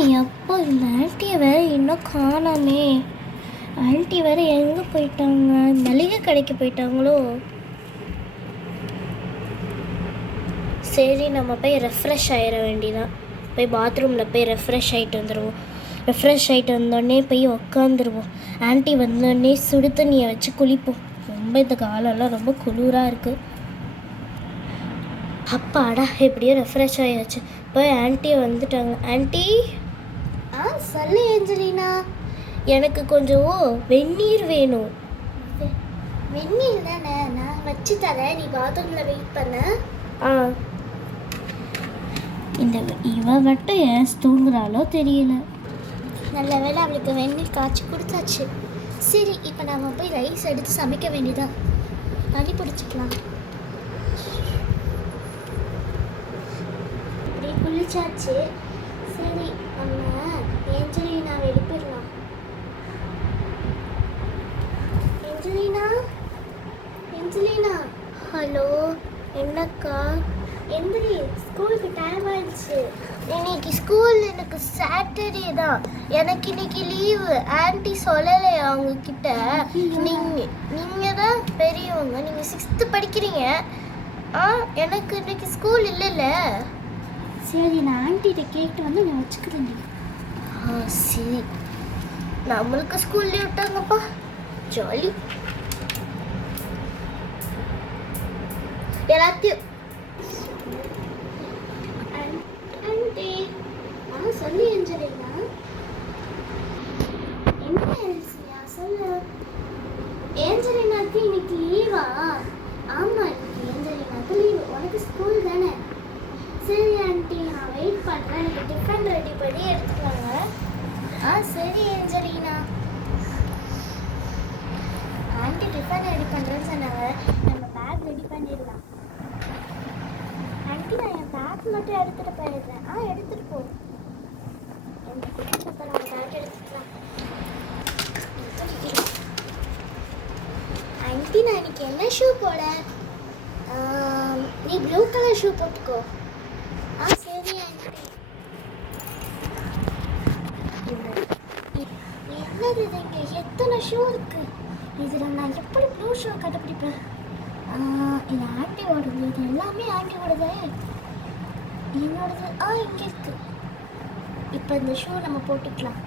எப்போ இந்த ஆன்ட்டியை வேறு இன்னும் காணாமே. ஆன்ட்டி வேறு எங்கே போயிட்டாங்க? மளிகை கடைக்கு போயிட்டாங்களோ? சரி, நம்ம போய் ரெஃப்ரெஷ் ஆகிட வேண்டியதான். போய் பாத்ரூமில் போய் ரெஃப்ரெஷ் ஆகிட்டு வந்துடுவோம். ரெஃப்ரெஷ் ஆகிட்டு வந்தோடனே போய் உக்காந்துருவோம். ஆன்ட்டி வந்தோடனே சுடு தண்ணியை வச்சு குளிப்போம். ரொம்ப இந்த காலம்லாம் ரொம்ப குளிராக இருக்குது. அப்பாடா, எப்படியோ ரெஃப்ரெஷ் ஆகியாச்சு. போய் ஆன்ட்டியை வந்துட்டாங்க. ஆன்ட்டி. சொல்லு ஏஞ்சலினா. எனக்கு கொஞ்சம் வெந்நீர் வேணும். வெந்நீர் தானே, நான் வச்சு தரேன், நீ பாத்ரூமில் வெயிட் பண்ண. இவ மட்டும் ஏன் தூங்குறாளோ தெரியல. நல்ல வேளை அவளுக்கு வெந்நீர் காய்ச்சி கொடுத்தாச்சு. சரி, இப்போ நம்ம போய் ரைஸ் எடுத்து சமைக்க வேண்டியதான். தண்ணி பிடிச்சிக்கலாம். இப்படி குளிச்சாச்சு. சரி, நம்ம ஏஞ்சலினா எழுப்பிடலாம். ஏஞ்சலினா. ஹலோ, என்னக்கா? எந்திரி, ஸ்கூலுக்கு டைம் ஆயிடுச்சு. இன்னைக்கு ஸ்கூல் எனக்கு சாட்டர்டே தான். எனக்கு இன்னைக்கு லீவு. ஆன்ட்டி சொல்லலையா அவங்கக்கிட்ட? நீங்கள் தான் பெரியவங்க, நீங்கள் 6th படிக்கிறீங்க. எனக்கு இன்னைக்கு ஸ்கூல் இல்லைல்ல. சரி, நான் ஆன்ட்டிகிட்ட கேட்டு வந்து நான் வச்சுக்கிறேன். சரி, நம்மளுக்கு ஸ்கூல் லீவ் விட்டாங்கப்பா, ஜாலி. எல்லாத்தையும் ஆன்ட்டி சொல்லி ஏஞ்சலினா. என்ன எல்சியா சொல்லு. ஏஞ்சலினாக்கு இன்னைக்கு லீவா? ஆமாம், இன்னைக்கு ஏஞ்சலினாக்கு லீவு. உனக்கு ஸ்கூல் தானே? சரி ஆன்ட்டி, நான் வெயிட் பண்ணுறேன். எனக்கு டிஃபன் ரெடி பண்ணி எடுத்துக்கலாங்க. சரி ஏஞ்சலினா. ஆன்ட்டி டிஃபன் ரெடி பண்ணுறேன்னு சொன்னாங்க. நம்ம பேக் ரெடி பண்ணிடலாம். ஆன்ட்டி, நான் என் பேக் மட்டும் எடுத்துகிட்டு போயிடுறேன். எடுத்துகிட்டு போ. இப்போ நம்ம பேக் எடுத்துக்கலாம். ஆன்ட்டி, நான் இன்னைக்கு என்ன ஷூ போட? நீ ப்ளூ கலர் ஷூ போட்டுக்கோ. சரி ஆன்ட்டி. என்னது இது? இங்கே எத்தனை ஷூ இருக்கு. இதில் நான் எப்படி ப்ளூ ஷூ கண்டுபிடிப்பேன்? இது ஆன்ட்டியோடது. இது எல்லாமே ஆன்ட்டியோடது. என்னோடது இங்கே இருக்கு. இப்போ இந்த ஷூ நம்ம போட்டுக்கலாம்.